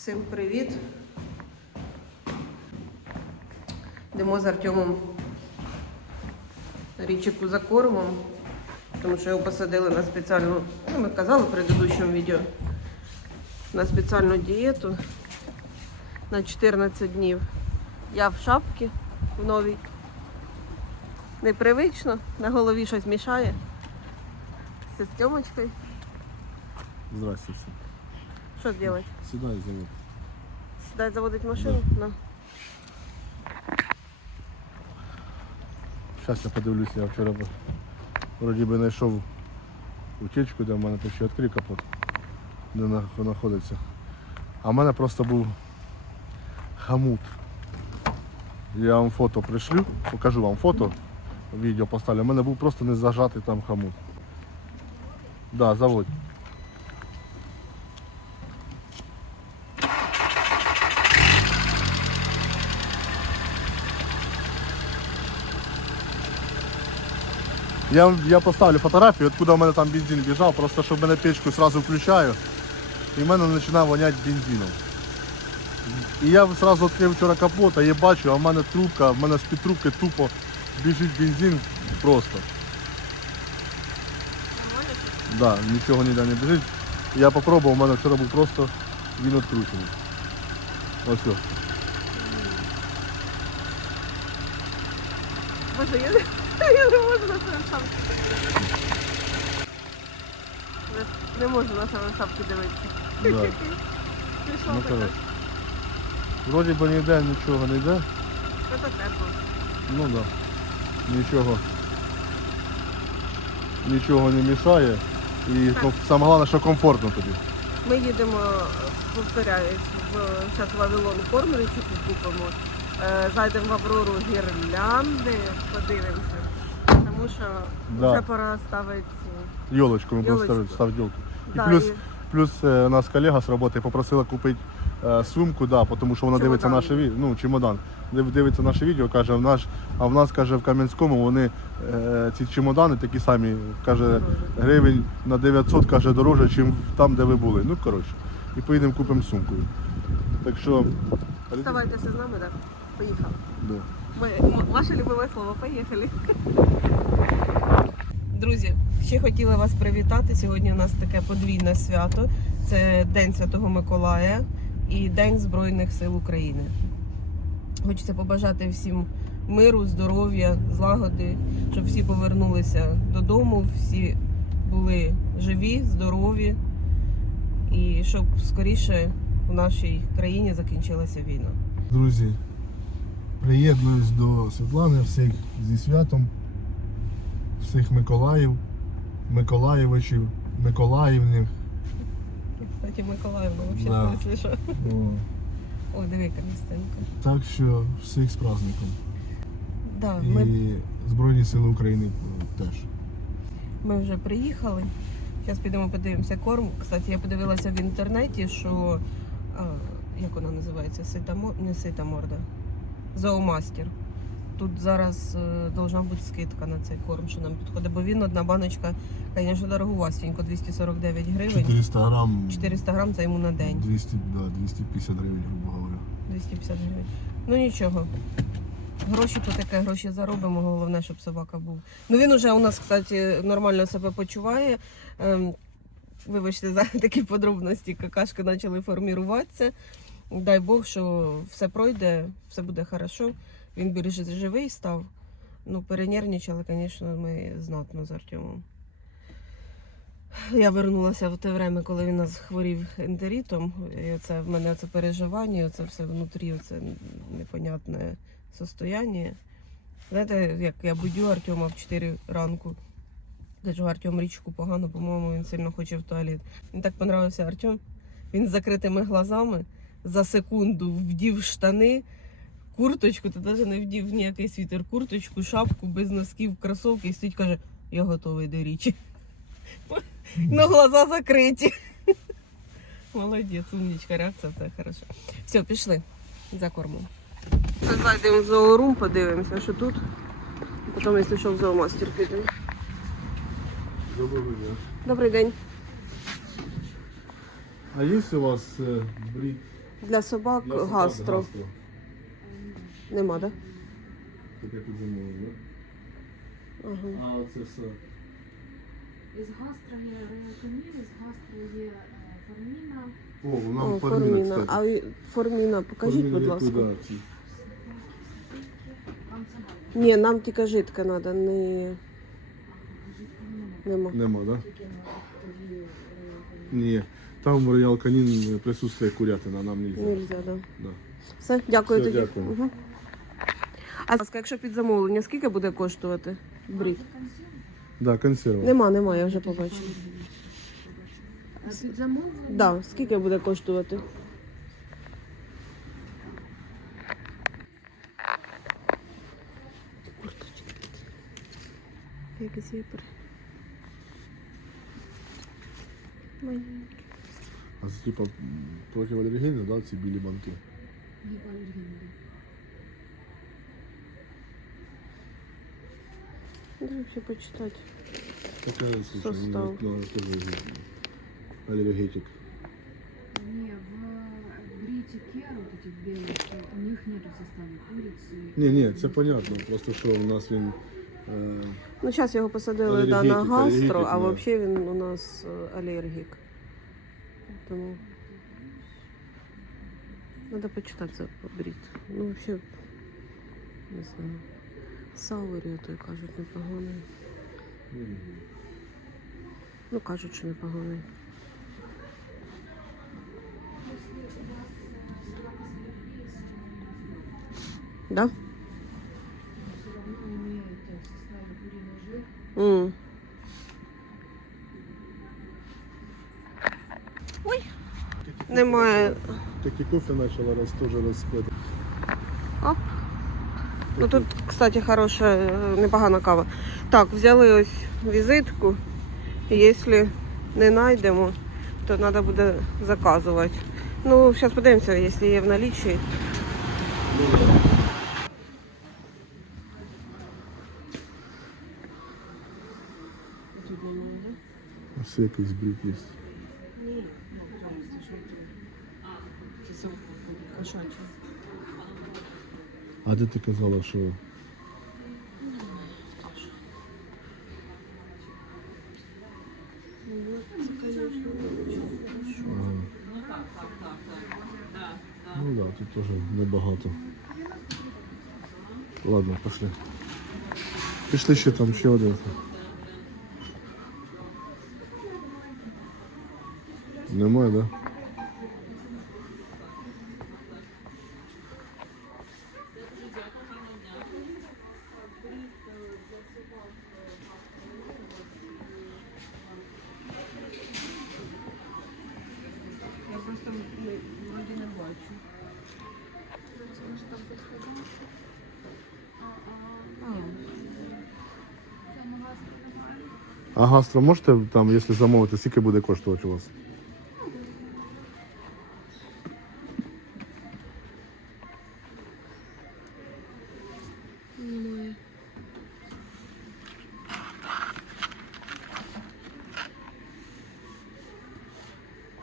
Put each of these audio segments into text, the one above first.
Всім привіт. Йдемо з Артемом на річку за кормом, тому що його посадили на спеціальну, ну ми казали в предыдущому відео, на спеціальну дієту на 14 днів. Я в шапці в новій. Непривично, на голові щось мішає. З Тьомочкою. Здрасте всім. Що робити? Сідай завод. Дай заводить машину? На. Зараз я подивлюся, я вчора вроді би знайшов утічку, де в мене ще відкрив капот, де на- знаходиться. А в мене просто був хамут. Я вам фото пришлю, покажу вам фото, відео поставлю. У мене був просто не зажатий там хамут. Да, заводь. Я, я поставлю фотографію, откуда у мене там бензин біжав, просто щоб мене печку одразу включаю і в мене починає воняти бензином. І я одразу відкрив вчора капот, а я бачу, а в мене трубка, в мене з-під трубки тупо біжить бензин просто. Да, нічого ніде не біжить. Я попробував, у мене вчора був просто він відкручений. Ось. все. Боже, я не, я не можу на свою шапку. Не- Не можу на свою шапку дивитися. Да. Пішов Ну, коротше. Вроді би ніде нічого не йде. Це тепло. Ну да. Нічого. Нічого не мішає. І ком- саме головне, що комфортно тобі. Ми їдемо, повторяюсь, в зараз Вавилон кормлячку купимо. Е, Зайдемо в Аврору гірлянди, подивимося. Тому що Да. вже пора ставити. Будемо Ёлочку. ставити ставити йолку. І Да, плюс, плюс у нас колега з роботи попросила купити е, сумку, да, тому що вона Чемодан. дивиться наше відео, ну, чемодан. Див- Дивиться наше відео, каже, в наш, а в нас каже в Кам'янському вони е, ці чемодани такі самі, каже, гривень на 900 каже дороже, ніж там, де ви були. Ну, коротше. І поїдемо купимо сумку. Так що. Оставайтеся з нами, так? Поїхали. Да. Ваше любиме слово, поїхали. Друзі, ще хотіла вас привітати. Сьогодні у нас таке подвійне свято. Це День Святого Миколая і День Збройних сил України. Хочеться побажати всім миру, здоров'я, злагоди, щоб всі повернулися додому, всі були живі, здорові і щоб скоріше у нашій країні закінчилася війна. Друзі, приєднуюсь до Світлани, всіх зі святом, всіх Миколаїв, Миколаєвичів, Миколаївнів. Кстати, Миколаївна, Да. взагалі, якщо що. О, диви, яка. Так що всіх з праздником. Да, І ми, Збройні Сили України е, теж. ми вже приїхали. Зараз підемо подивимося корм. Кстати, я подивилася в інтернеті, що а, як вона називається? Сита мо- не сита морда. Зоомастер. Тут зараз е, должна бути скидка на цей корм, що нам підходить, бо він одна баночка, звісно, дороговастенько, 249 гривень. 400 грам, 400 грам це йому на день. 200, да, 250 гривень, грубо говоря. 250 гривень. Ну нічого. Гроші то таке, гроші заробимо, головне, щоб собака був. Ну він уже у нас, кстати, нормально себе почуває. Ем, вибачте за такі подробності, какашки почали форміруватися. Дай Бог, що все пройде, все буде хорошо. Він більш живий став. Ну, перенервничали, звісно, ми знатно з Артемом. Я вернулася в те время, коли він нас хворів ентерітом. І це в мене це переживання, це все внутрі, це непонятне состояние. Знаєте, як я будю Артема в 4 ранку. Кажу, Артем річку погано, по-моєму, він сильно хоче в туалет. Він так понравився Артем. Він з закритими глазами за секунду вдів штани, курточку, ти навіть не вдів ніякий світер, курточку, шапку без носків, кросовки і стоїть, каже, я готовий до річі. Но глаза закриті. Молодець, умничка, реакція все хорошо. Все, пішли за кормом. Зайдемо в зоорум, подивимося, що тут. Потім, якщо що, в зоомастер підемо. Доброго дня. Добрий день. А є у вас е, брід Для собак гастро. Нема, так? Так я тут да? Да? Ага. А оце все. Із гастро є реокамін, із гастро є е, форміна. О, нам О, форміна, форміна. кстати. А і- форміна, покажіть, Форміна будь ласка. Вам це має. Ні, нам тільки жидка треба, не нема. Нема, да? Тільки на тоді реокамін. Ні. Там в Роял Канін присутствує курятина, нам нельзя. Нельзя, да. Да. Все, дякую Все, тоді. дякую. Угу. А будь ласка, якщо під замовлення, скільки буде коштувати брід? Консерв? Да, консерва. Нема, нема, я вже побачила. А Під замовлення? Да, скільки буде коштувати? Як зіпер. Маленький. А це типа протиалергійне, да, ці білі банки. Гіпоалергійний. Дай все почитати. Таке, слушай, Состав. ну, ну, теж алергетик. Ні, в Бріті Кер, вот эти в белых, у них нету в составе курицы. Ні, ні, це понятно. Просто що у нас він. Е, Ну, зараз його посадили да, на Алергетик, гастро, алергетик, а да. взагалі він у нас е, алергік. Тому треба почитати це брід. Ну, взагалі, не знаю. Саурі, то й кажуть, непоганий. Ну, кажуть, що непоганий. Если у Немає. Такі кофе почала раз теж розпити. Оп. Ну тут, кстати, хороша, е, непогана кава. Так, взяли ось візитку. І Якщо не знайдемо, то треба буде заказувати. Ну, зараз подивимося, якщо є в налічі. Ось якийсь брід є. Ні, ну, це що Це кошаче. А де ти казала, що Ну да, тут теж небагато. Ладно, пошли. Пішли ще там ще один. Немає, да? Я просто не, вроді не бачу. А гастро можете там, якщо замовити, скільки буде коштувати у вас? Немає.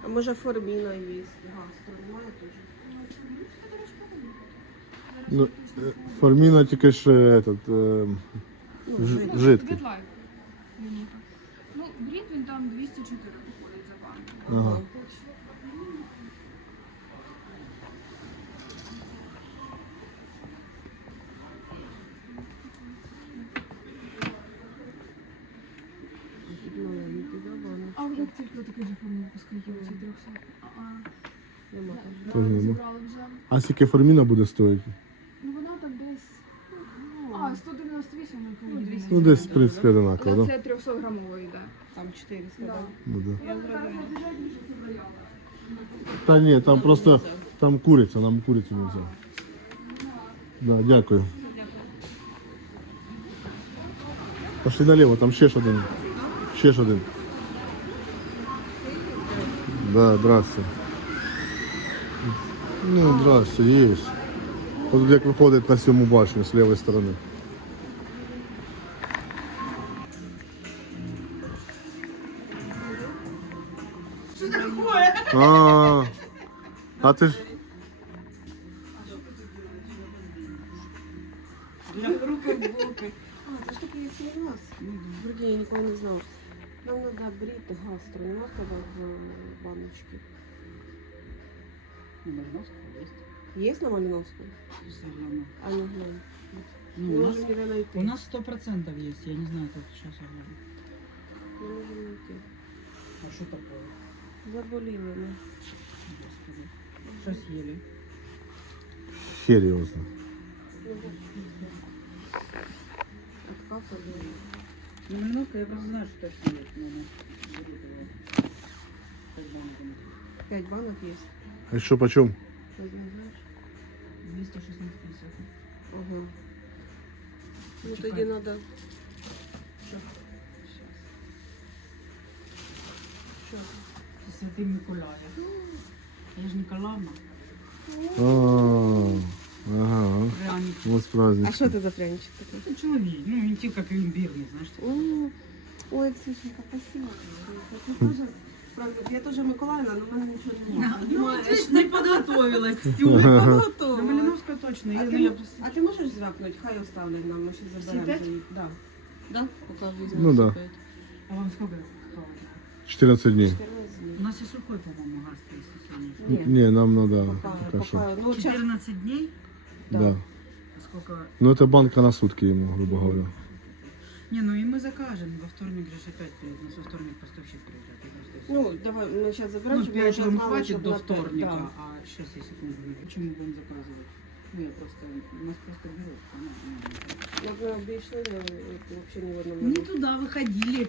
А може форміна є? Гастро немає теж? Ну, е, форміна тільки ж е, этот, е, Ну, ж- жидкий. Ну, він там 204 виходить за банк. Ага. А як тільки такий же форму випускають ці 300? А, Нема теж. Нема. зібрали вже. А скільки форміна буде стоїти? Ну вона там десь... А, 198 на Ну, 200. Ну, десь, в принципі, одинаково, да? це 300 грамовий йде. Там 400, Да. да. Ну, да. Я зрозуміла. Та ні, там просто там куриця, нам курицю не взяв. Да, дякую. Пошли наліво, там ще ж один. Ще ж один. Да, здрасте. Ну, здрасте, є. Ось тут як виходить на сьому башню з лівої сторони. А ти Другие я ніколи не знал. Нам надо брити гастро, нема тебе в баночці. На Малиновского есть. Есть на Малиновскую? Совершенно. А ну. Ну, у, нас, найти. у нас сто процентов есть, я не знаю, как сейчас она. Мы можем найти. А что такое? Заболели мы. Ну. Господи. Что съели? Серйозно. Откапали. Ну, Малиновка, я просто знаю, что так съесть. Но она берет его. Пять банок ему. П'ять банок є. А що по чому? Ти не знаєш? 216 50. Ага. Ну Чекай. тоді треба. Сейчас. Що? Святый Миколаев. Я же Николаевна. А, Ага. Пряники. Ось праздник. А що це за пряничок такий? Ну, человек. Ну, не те, как имбирный, знаешь. М, Ой, Ксюшенька, спасибо. Ти теж справді- Я теж Миколаївна, але в мене нічого немає. Ну, не подготовилась. Все. Не На готова. Малиновского точно. А Я, ти, ну, я м- просто... а ти можеш звякнути? Хай оставлять нам, ми ще заберемо. п'ять? за їх. Да. Да? Поки візьмемо Ну да. всі п'ять. А вам сколько? какого? 14 днів. 14 днів. У нас и сухой, по-моему, газ есть, если не ошибаюсь. Ні. Ні, нам треба Поки, поки що. поки, ну, час. 14 дней? Да. Да. А Сколько? Ну, це банка на сутки йому, грубо говоря. Не, ну и мы закажем. Во вторник же ж опять приедет. У нас во вторник поставщик приезжает. и просто всё. Ну, давай, ми зараз заберемо, Ну, щоб ми 5 вже вам знали, хватит щоб до на п'ять. вторника. Да. А сейчас я секунду. Почему будем заказывать? Ну, я просто... Нас просто берут. понятно. Ми б обійшли, але взагалі ні в одному. Не туда выходили.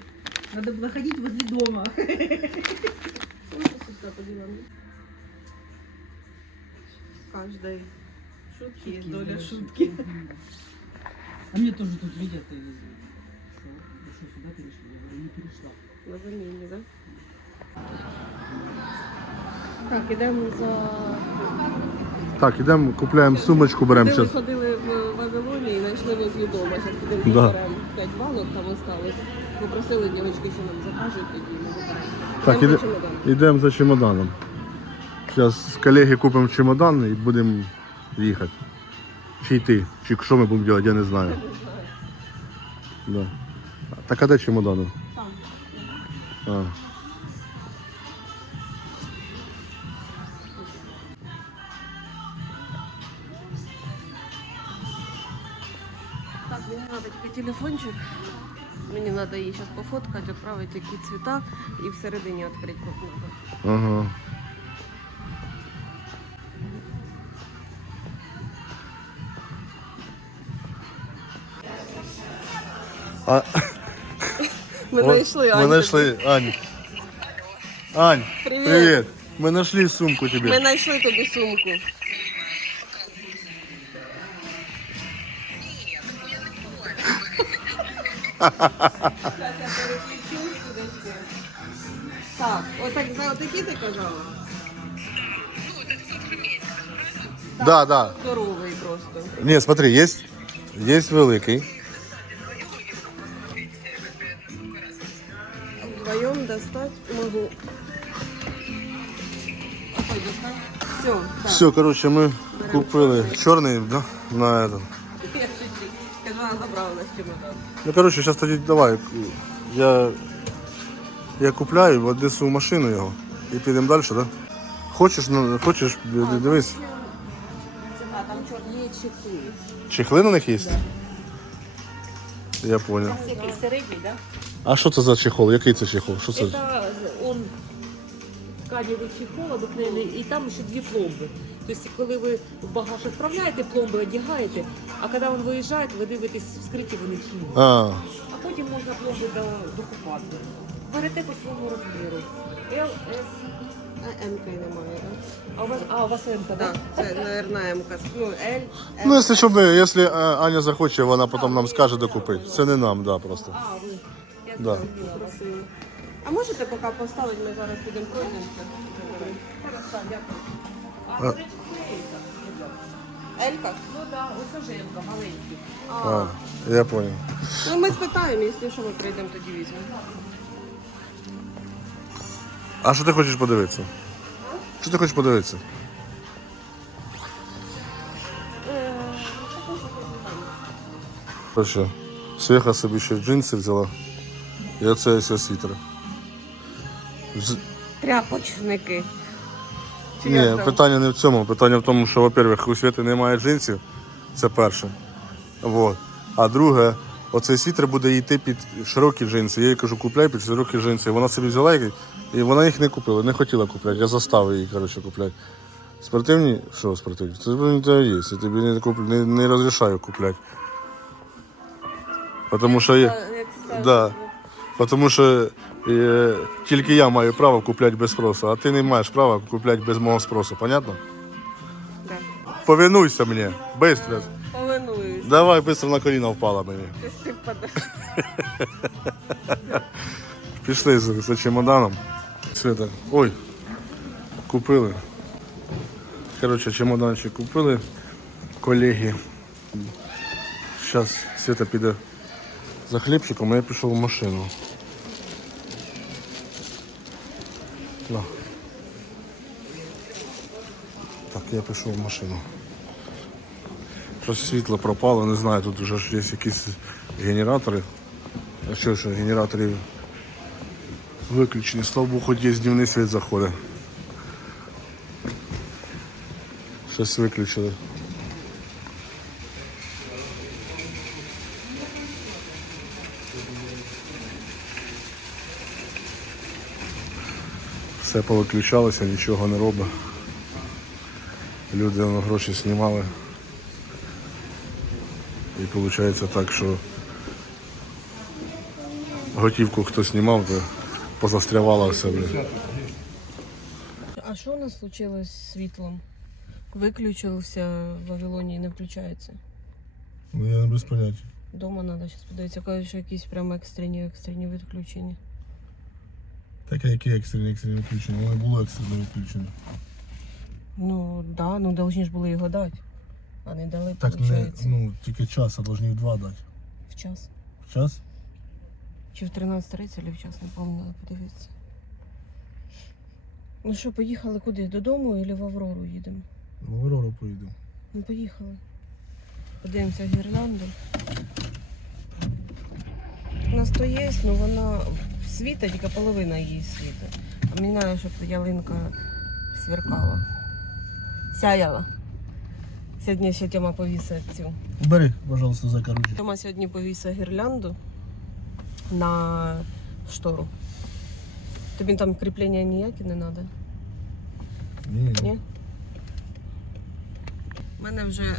Надо было ходить возле дома. Ой, сюда по делам. Каждой шутки есть доля шутки. Мгм. А мне тоже тут видят и... Что? Вы что, сюда перешли? Я говорю, не перешла. На заміні, да? Так, ідемо за... Так, ідемо, купляємо сумочку, беремо зараз. ходили в Вавилоні і знайшли возле дома. Зараз підемо Да. заберемо 5 банок, там осталось. Попросили дівчатки, що нам закажуть, тоді ми заберемо. Так, Йдемо іде, за чемодан. йдемо за чемоданом. Зараз з колеги купимо чемодан і будемо їхати. Чи йти, чи що ми будемо робити, я не знаю. Да. Так а де чемодани? Там. А. Так, мені треба тільки телефончик. Мені треба її зараз пофоткати, відправити які цвіта і всередині відкрити треба. Ага. А, Ми знайшли Ми знайшли Ань. Ань, привіт. Ми знайшли сумку тобі. Ми знайшли тобі сумку. Так, отак за отакі ти казала? Да, да. Здоровий просто. Ні, смотри, є, є великий. Вдвоем достать могу. А той достать? Все, так. Все, коротше, ми купили чорний да, на этот. Вона забрала чемодан. Ну, коротше, зараз тоді давай. Я, я купляю, в машину його і підемо далі, так? Да? Хочеш, ну, хочеш, дивись. А там чорні чехли. Чехли на них є? Я понял. Який середній, да? А що це за чехол? Який це чехол? Що це? Это он тканевий чехол обикновений, і там ще дві пломби. Тобто, коли ви в багаж відправляєте пломби, одягаєте, а коли він виїжджає, ви дивитесь, вскриті вони чи ні. А, А потім можна пломби до, докупати. Берете по своєму розміру. Л, С. А М-ки немає, так? А у вас, а, у вас М, Да? да? Да, це, наверное, М-ка. Ну, Л, ну, якщо щоб, ми- якщо е, Аня захоче, вона потім нам скаже докупити. Це не нам, да, просто. А, ви. Я Да. зрозуміла. А можете поки поставити, ми зараз підемо пройдемося. Хорошо, дякую. А, А. до речі, це Елька. Ну так, ось уже Елька, маленький. А, я понял. Ну, ми спитаємо, якщо що, ми прийдемо, тоді візьмемо. А що ти хочеш подивитися? Що ти хочеш подивитися? Е, Про? Свеха собі ще джинси взяла. І оце ось світер. Тряпочники. Чи Ні, там? питання не в цьому. Питання в тому, що, во-первых, у Світи немає джинсів. Це перше. Вот. А друге, оцей світер буде йти під широкі джинси. Я їй кажу, купляй під широкі джинси. Вона собі взяла їх, і вона їх не купила, не хотіла купляти. Я заставив її, коротше, купляти. Спортивні? Що спортивні? Це в тебе є. Я тобі не, куплю, не, не розрішаю купляти. Тому що є. Як Да. Тому що тільки я маю право купляти без спросу, а ти не маєш права купляти без мого спросу, понятно? Да. Повинуйся мені, быстро. Повинуюсь. Давай, быстро на коліна впала мені. Пішли за, за чемоданом. Света. Ой, купили. Коротше, чемоданчик купили. Колеги. Зараз Света піде за хлібчиком, а я пішов в машину. На. Так, я пішов в машину. Щось світло пропало, не знаю, тут вже ж є якісь генератори. А що що генераторів виключені. Слава Богу, хоч є дневний світ заходить. Щось виключили. Все повиключалося, нічого не робить. Люди воно, гроші знімали. І виходить так, що готівку хто знімав, то позастрявало все. Блін. А що у нас случилось з світлом? Виключився в Вавилоні і не включається. Ну я не без поняття. Дома треба зараз подивитися, кажуть, що якісь прямо екстрені екстрені відключення. Таке які екстрені екстрені відключення, воно було екстрені відключення. Ну да, ну повинні ж були його дати. А не дали, Так не, виходить, ну, тільки час, а должні в два дати. в час. В час? Чи в 13.30, чи в час, не пам'ятаю, подивитися. Ну що, поїхали куди? Додому чи в Аврору їдемо? В Аврору поїдемо. Ну поїхали. Подивимося гірлянду. У нас то є, ну вона світа, тільки половина її світа. А мені треба, щоб ялинка сверкала. Сяяла. Сьогодні ще Тьома повісить цю. Бери, пожалуйста, за короче. Тьома сьогодні повісить гірлянду на штору. Тобі там кріплення ніякі не треба? Ні. Ні? У мене вже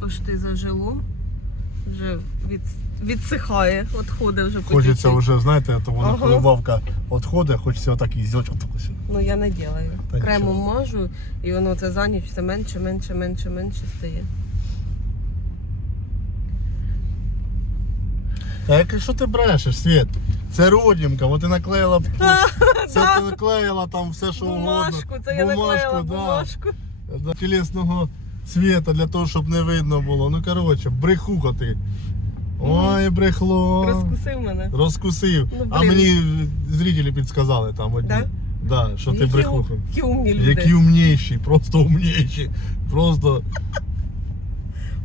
почти зажило. Вже від, відсихає, відходить вже по Хочеться чуть-чуть. вже, знаєте, то воно Ага. коли бавка відходить, хочеться отак і зробити отак ось. Ну я не делаю. Та Кремом нічого. мажу, і воно це за ніч все менше, менше, менше, менше стає. Так, що ти брешеш, Світ? Це родімка, от ти наклеїла. Це ти наклеїла там все, що угодно. Бумажку, це я наклеїла бумажку. Да, тілесного світа для того, щоб не видно було. Ну коротше, брехуха ти. Ой, брехло. Розкусив мене. Розкусив. Ну, а блін. мені зрителі підсказали там одні. Да? Да, що ти Які брехуха. ум- Які умні люди. Які умніші, просто умніші. Просто.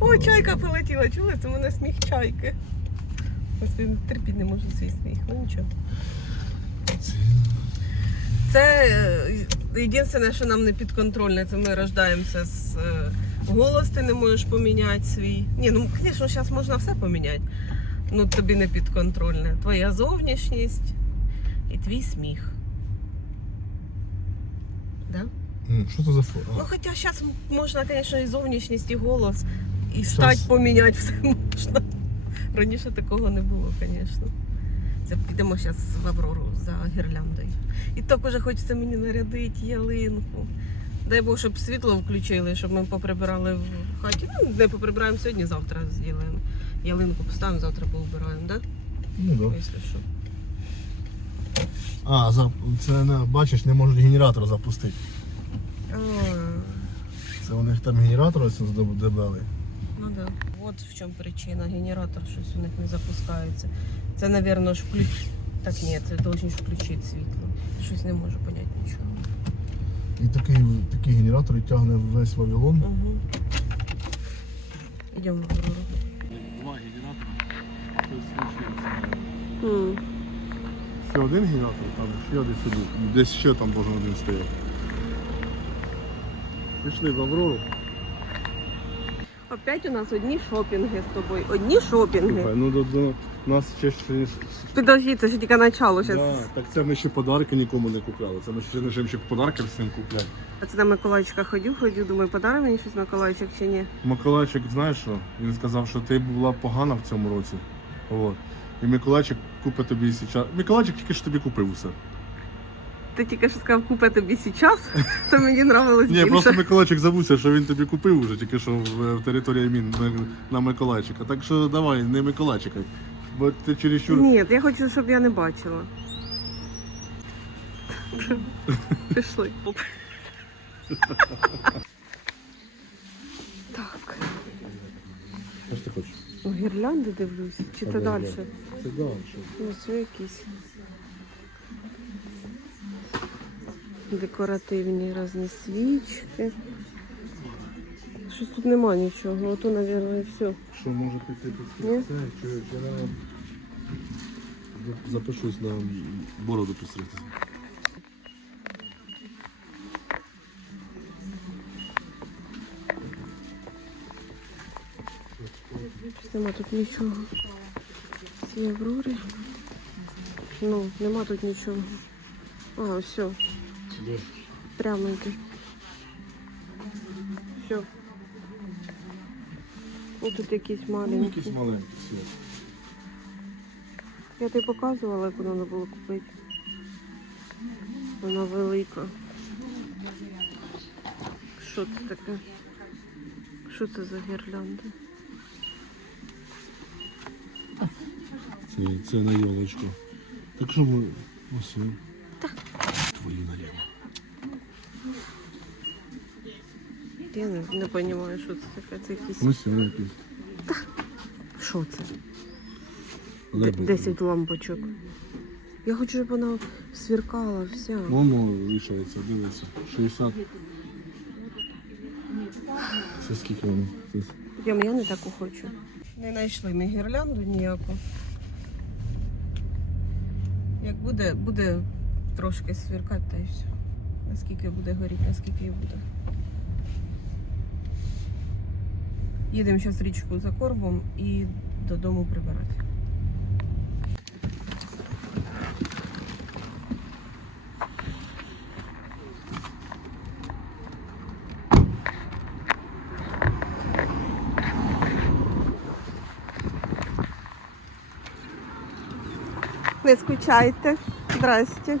О, чайка полетіла, чули? Це в мене сміх чайки. Ось він терпіти не може свій сміх, ну нічого. Це е, єдине, що нам не підконтрольне, це ми рождаємося з е, голос, ти не можеш поміняти свій. Ні, ну звісно, зараз можна все поміняти. Ну тобі не підконтрольне. Твоя зовнішність і твій сміх. Да? Що це за фо? Ну, хоча зараз можна, звісно, і зовнішність, і голос, і стать Щас. поміняти все можна. Раніше такого не було, звісно. Це підемо зараз в Аврору за гірляндою. І так уже хочеться мені нарядити ялинку. Дай Бог, щоб світло включили, щоб ми поприбирали в хаті. Ну, не поприбираємо сьогодні, завтра зробимо. Ялинку поставимо, завтра поубираємо, так? ну, да. Да? Якщо що. а за, це не, бачиш, не можуть генератор запустити. А, Це у них там генератор ось дебели. Ну да. От в чому причина. Генератор щось у них не запускається. Це, напевно, ж включ... Так ні, це должен ж включити світло. Щось не нічого. І такий, такий генератор і тягне весь Вавилон. Угу. Йдемо в Аврору. Два генератора. М. Це один генератор, там ще один сюди. Десь ще там должен один стояти. Пішли в Аврору. Опять у нас одні шопінги з тобою. Одні шопінги. Слухай, ну до, до нас ще ще. Підожди, це ж тільки начало Да, так це ми ще подарки нікому не купляли. Це ми ще лишимо ще подарки всім купляти. А це на Миколайчика ходю, ходю, думаю, подари мені щось Миколайчик чи ні. Миколайчик, знаєш що? Він сказав, що ти була погана в цьому році. От. І Миколайчик купить тобі зараз. Миколайчик тільки що тобі купив усе. Ти тільки що сказав, купи тобі зараз, то мені нравилось Ні, просто Миколайчик забувся, що він тобі купив уже, тільки що в, в території Мін на, на Миколайчика. Так що давай, не Миколайчика. Бо ти чересчур. Ні, я хочу, щоб я не бачила. Пішли. Так, Що ж ти хочеш? ну, гірлянди дивлюсь. Чи це далі? Це далі. Ну, це якісь декоративні різні свічки. Щось тут нема нічого. Ото, мабуть, і все. Що може піти Ні? це? Чи я запишусь на бороду підстригтися. Нема тут нічого. Ці Аврори. Ну, нема тут нічого. А, все. Прямо йти. Все. Тут якісь Ну, маленькі. якийсь маленький світ. Я тобі показувала, яку треба було купити. Вона велика. Що це таке? Що це за гірлянда? Це, це на йолочку. Так що ми. Ось. він. Я не, не розумію, що це таке. Це якісь. Ось він якийсь. Що це? Лебедь. 10 лампочок. Я хочу, щоб вона сверкала вся. Воно вішається, дивиться. 60. Це скільки воно? Це Я, я не таку хочу. Не знайшли ми гірлянду ніяку. Як буде, буде трошки сверкати, та й все. Наскільки буде горіти, наскільки і буде. Їдемо зараз річку за кормом і додому прибирати. Не скучайте. Здрасте.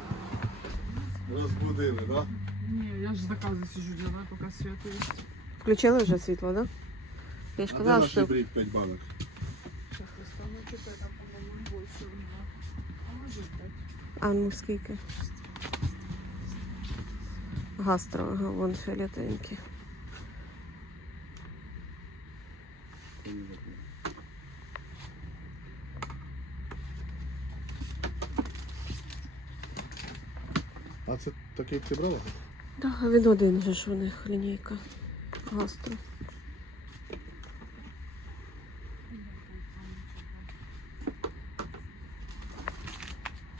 Розбудили, так? Да? Не, я же заказы сижу делаю, пока свет есть. Включили вже світло, так? Да? Я ж казала, що брик 5 банок? А ну скільки? Гастро, ага, вон фіолетовенькі. А це такий ти брала? Так, да, він один же ж у них лінійка. Гастро.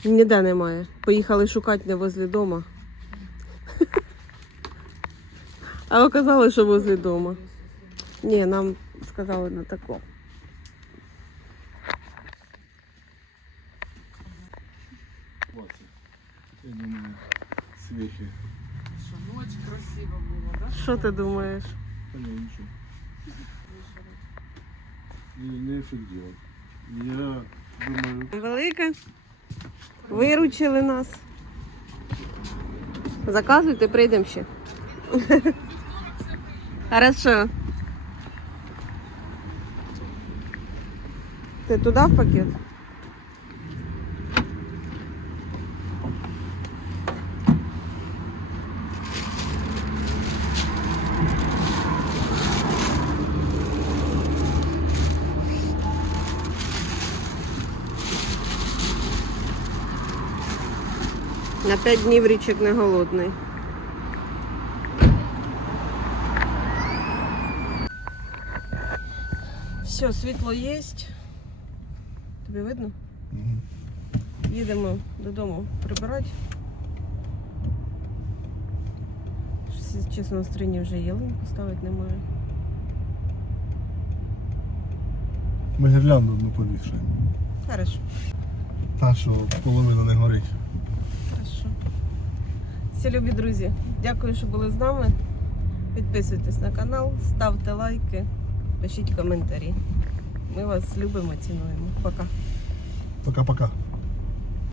Ніде немає. Поїхали шукати не возле дома. А оказалось, що возле дома. Ні, нам сказали на тако. Оце. Я думаю, свічі. Что, ну красиво было, да? Що ти думаєш? Та ні, нічого. Не, не офігела. Я думаю, Велика. Виручили нас. Заказуйте, прийдемо ще. Хорошо. Ти туди в пакет? На п'ять днів річок не голодний. Все, світло є. Тобі видно? Їдемо додому прибирати. Щось, Чесно, на стрині вже ялинку ставити немає. Ми гірлянду одну повішаємо. Хорошо, Та, що половина не горить. Хорошо. Любі друзі, дякую, що були з нами. Підписуйтесь на канал, ставте лайки, пишіть коментарі. Ми вас любимо, цінуємо. Пока. Пока-пока.